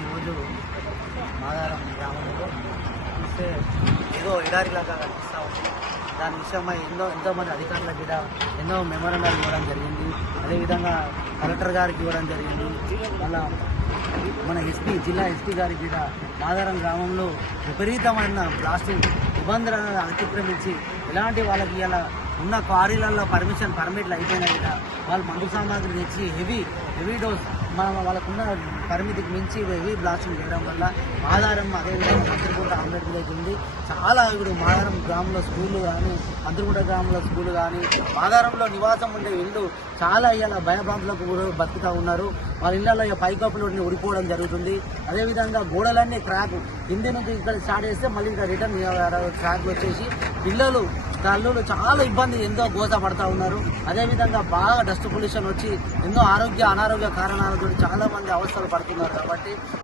ఈరోజు మాదారం గ్రామంలో చూస్తే ఏదో ఎడారిలాగా కనిపిస్తూ ఉంది. దాని విషయమై ఎంతోమంది అధికారుల మీద ఎన్నో మెమోరాండాలు ఇవ్వడం జరిగింది. అదేవిధంగా కలెక్టర్ గారికి ఇవ్వడం జరిగింది. మన జిల్లా ఎస్పీ గారి మీద మాదారం గ్రామంలో విపరీతమైన ప్లాస్టిక్ నిబంధనలను అతిక్రమించి ఎలాంటి వాళ్ళకి ఇలా ఉన్న క్వారీలలో పర్మిట్లు అయిపోయినాయి కదా, వాళ్ళు మందు సామాగ్రి తెచ్చి హెవీ డోస్ వాళ్ళకున్న పరిమితికి మించి హెవీ బ్లాస్టింగ్ చేయడం వల్ల మాదారం అదేవిధంగా మంత్రికుంట ఆమ్లెట్ విలేజ్ ఉంది. చాలా ఇప్పుడు మాదారం గ్రామంలో స్కూళ్ళు కానీ, మంత్రికుంట గ్రామంలో స్కూళ్ళు కానీ, మాదారంలో నివాసం ఉండే ఇళ్ళు చాలా ఇలా భయభ్రాంతులకు బతుకుతూ ఉన్నారు. వాళ్ళ ఇళ్లలో పైకప్పులు ఉడిపోవడం జరుగుతుంది. అదేవిధంగా గోడలన్నీ క్రాక్ కింది నుంచి ఇక్కడ స్టార్ట్ చేస్తే మళ్ళీ ఇంకా రిటర్న్ క్రాక్ వచ్చేసి పిల్లలు తల్లులు చాలా ఇబ్బంది ఎంతో గోస పడతా ఉన్నారు. అదేవిధంగా బాగా డస్ట్ పొల్యూషన్ వచ్చి ఎన్నో అనారోగ్య కారణాలతో చాలా మంది అవస్థలు పడుతున్నారు. కాబట్టి